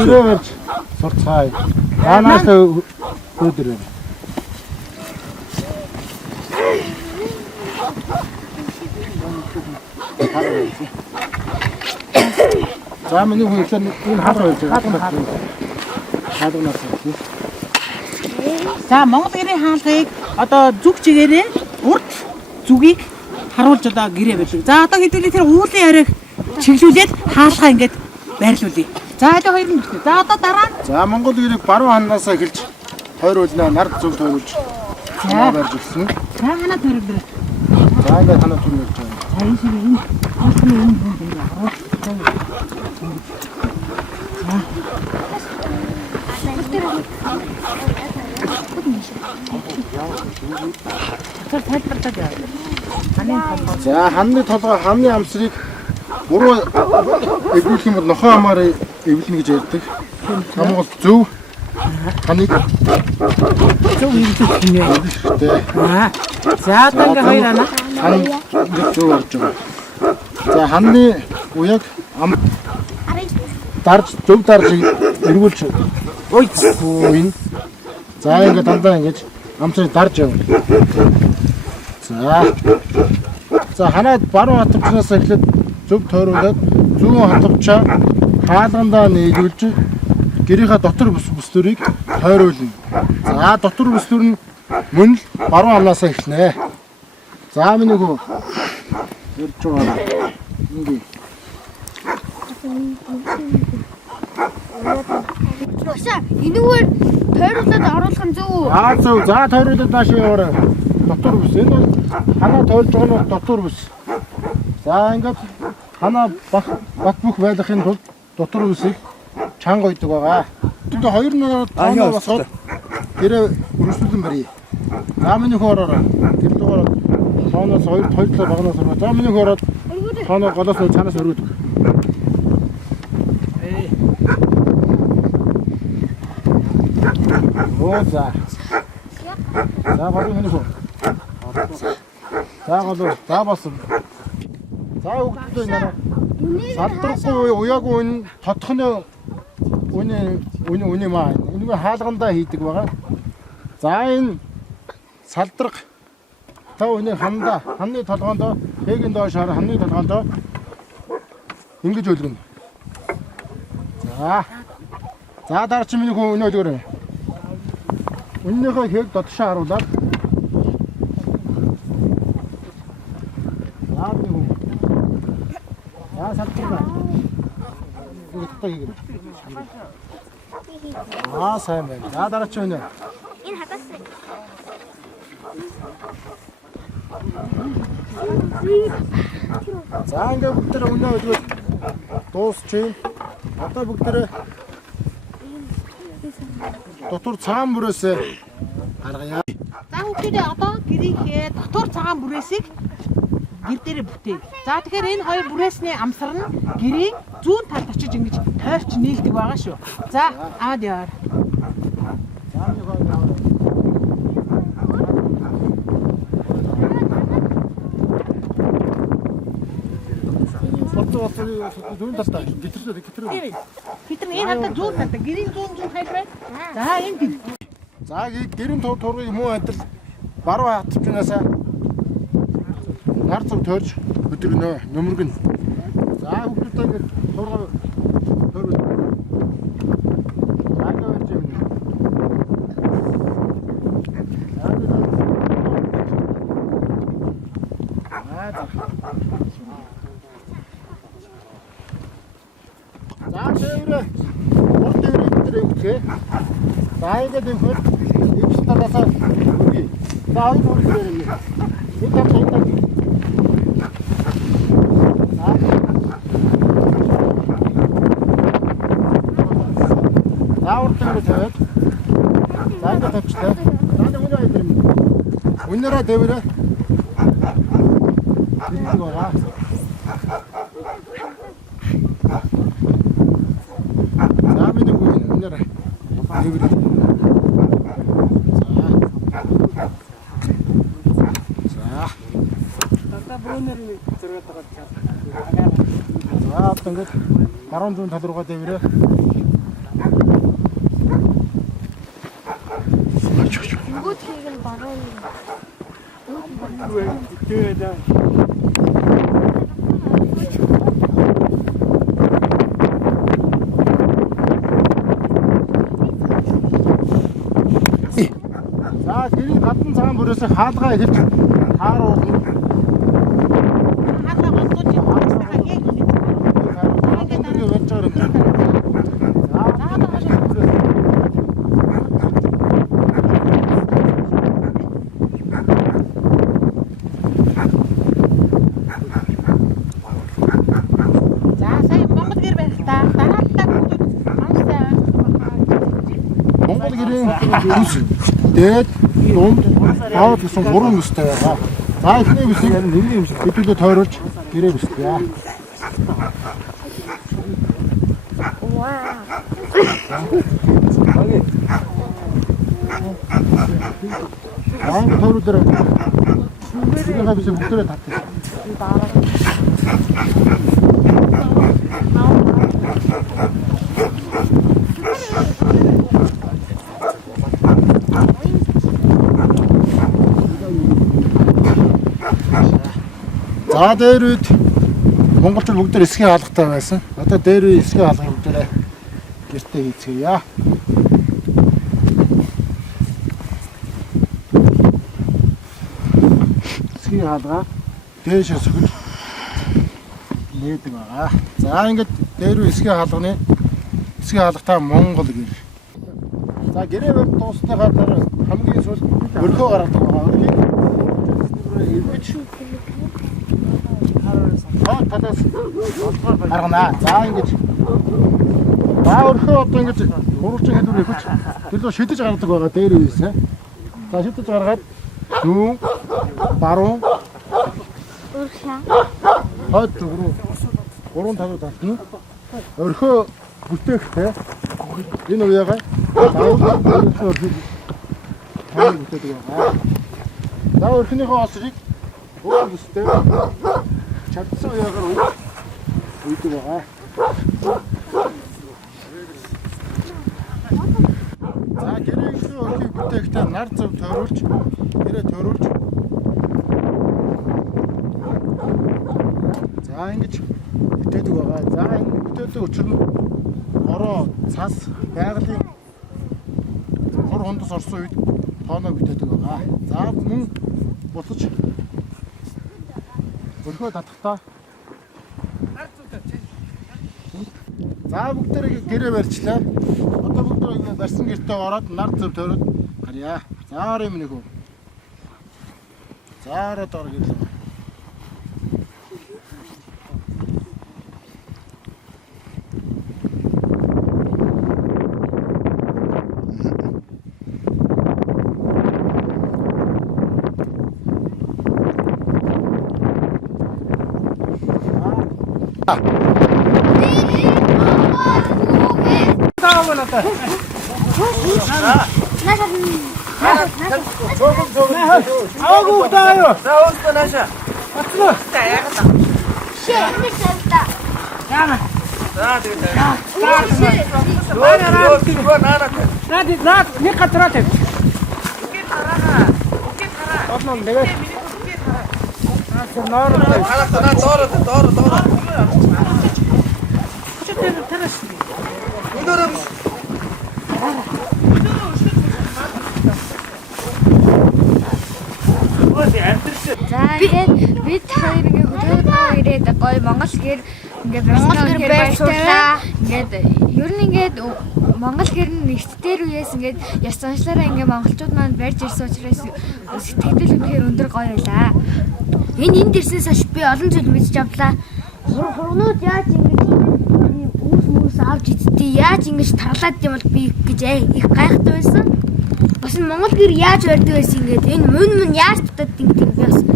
Ирээвэрч сурцгаая. Аанаас өөдрөө. За миний хүн энэ хар байж байгаа. Хадагнаас. За Монгол гэрийн хаалгыг одоо зүг чигээрээ урд зүгийг харуулж одоо гэрээ байлиг. За одоо хэдүүлээ тэр уулын ариг чиглүүлээд хаалгаа ингээд байрлуулъя. За одоо хоёр нь. За одоо дараа нь. За Монгол гэрийг баруун ханаас эхэлж хоёр үлнээ нард зүг тойруулж барьж өгсөн. За ханаа тойруулъя. За ингээд ханаа тойруулж байгаа. За энэ шиг энэ хаалганы энэ хүн ингээд харуулж. За ханны толгой хамны амсрыг буруу эвлүүлэх юм бол нохоо хамаар эвлэнэ гэж ярьдаг. Монгол зөв ханыг зөв эвлүүлэх юм яа. За одоо ингээ хоёр анаа. хан ингээд зөв орж байгаа. За ханны уяг ам дарж зөв дарж эргүүлж энэ. За ингээд дандаа ингэж амсрыг дарж явна. За ханаад баруун хатвчнаас эхлээд зөв тойруулаад зүүн хатвчаа хаалгандаа нийлүүлж гэрийнхаа дотор бүсдүрийг тойруулна. За дотор бүсдүр нь мөн л баруун хамнаас эхэлнэ. За миний хөө ярьж байгаа. Ингээ. Өшөө энэгээр тойруулаад оруулах нь зөв үү? Зөв. За тойруулаад нааш яваарай. Дотор бүс. Энэ бол ханаа тойрж байгаа нь дотор бүс. За ингээд ханаа бат бүх байлгахын тулд дотор бүсийг чанга ойдог байгаа. Тэгээд хоёр нь тооноо босоод гэрээ өрсөлдөн барья. За миний хоороо гэр дугаар тооноос хоёр талаа багнаас ороо. За миний хоороо тооноо голоос цаанаас өргөдөг. За. За голын миний хоо. За голоо. За болсон. За өгдөө нэрэ. Салдрахгүй уяагүй энэ тодхны үний маа. Энийг хаалгандаа хийдэг байгаа. За энэ салдраг та үний ханны толгоонд хэгийн доошоор ханны толгоонд ингэж өлгөнө. За дараа чи миний хүн өнөө өлгөрөө. Үннийхээ хээг дотшоо харуулаад салдраг. Сайн байна. За дараа чи өнөө. Энэ хатаас. За ингээд бүгдээ өнөө өлгөөд дуусчихъя. Одоо бүгдээ дотор цагаан бүрээс харгая. За хүүхдүүдээ одоо гэрийнхээ дотор цагаан бүрээсийг гэр дээрээ бүтээ. За тэгэхээр энэ хоёр бүрээсний амсар нь гэрийн зүүн талд очиж ингэж тойрч нийлдэг байгаа шүү. За аваад яваа. Зүүн талдаа гитэр. Гитэр энэ хатаа зүүн талдаа гэрийн зүүн хайр байна. За энэ гэр. За гэрийн тургыг муу адил баруун хатвчнаас нар зүг тойрж өдрөнөө нөмөргөн. За хүүхдүүдээ ингэ тургаа тойрол. Загавч юм. За тэрэ урд тэрэ үтгэ. За ингээд энэ их талаасаа үгүй. За энэ үргэлж юм. Энэ тань Заавартай тавиад. За ингээд тавьчихлаа. За нэг үнэ айдэр юм. Үнээрээ дэвэрээ. Бинг байгаа. За миний үнээрээ. Эвэр. За. Одоо брунер зэрэг байгаа. За одоо ингээд баруун зүүн тал руугаа дэврээ. Нөгөөдхийг нь баруун. За гэрийн гадна цагаан бүрээс хаалгаа эхэлж тааруулна. Хаалга голдож байгаа яг хэлээ. Ингээд байж байгаа юм. За Заада хашаа бүрээ. За сая Монгол гэр байх та. Дараалтаа хамсаа. Монгол гэрийн үс дээд дунд хаад гэсэн 3 үстэй байгаа. За эхний үсийг хэдүүлээ тойруулж гэрээ бүсгье. тойруулаад гэрээ бүсээ бүгдээ татчих. За дээр үед монголчууд бүгд эсгийн хаалгатай байсан. Одоо дээр үе эсгийн хаалгын бүгдээ гэртээ хийцгээе. Эсгийн хаалгаа дээш өсгөж нээдэг байгаа. За ингээд дээр үе эсгийн хаалгатай монгол гэр. За гэрээ барь дуусныхаа дараа хамгийн сүүлд өрхөө гаргадаг байгаа. Талаас гаргана. За ингэж өрхөө одоо ингэж хуруучин хэлбэр ихэж төлөө шидэж гаргадаг байгаа дээр үеэсээ. За шидэж гаргаад зүүн баруун Өрхөө. хойд руу гурван талуу татна. Өрхөө бүтээхтэй энэ үеэгээ заавал бүтээдэг байгаа. За өрхнийхөө осрыг өөр бүстэй чадсан үеэгээр үйдэг байгаа. За гэрээний өрхийг бүтээхдээ нар зөв тойруулж гэрээ тойруулж за ингэж бүтээдэг байгаа. За энэ бүтээдэг учир нь ороо цас байгалийн хор хондос орсон үед тооноо бүтээдэг байгаа. За мөн буцаж өрхөө татахтаа за бүгдээ гэрээ барьчлаа. Одоо бүгдээ барьсан гэртээ ороод нар зөв тойроод гарья. За орё юм нэг үү. За ороод ор гэлээ. 아이고 나요. 나왔어 나샤. 맞죠? 야마. 나 되겠다. 나 니가 들어대. 어떤 내가 알았어 나 떨어. 어쨌든 teras지. 오늘은 За ингээд бид хоёр ингээд хөдөлгөөн ирээд гоё Монгол гэр ингээд Монгол гэр байрлуулаа. Ингээд ер нь ингээд Монгол гэр нь нэгдтэр үеэс ингээд яс заншлаараа ингээд монголчууд маань барьж ирсэн учраас сэтгэл үнэхээр өндөр гоё байлаа. Энд ирснээс хойш би олон зүйл мэдж авлаа. Хургнууд яаж ингэж үүс авч идтий яаж ингэж тарлаад юм бол би гэж их гайхдаг байсан. Бас Монгол гэр яаж барьдаг байсан ингээд энэ мөн яаж дутаад тийм би бас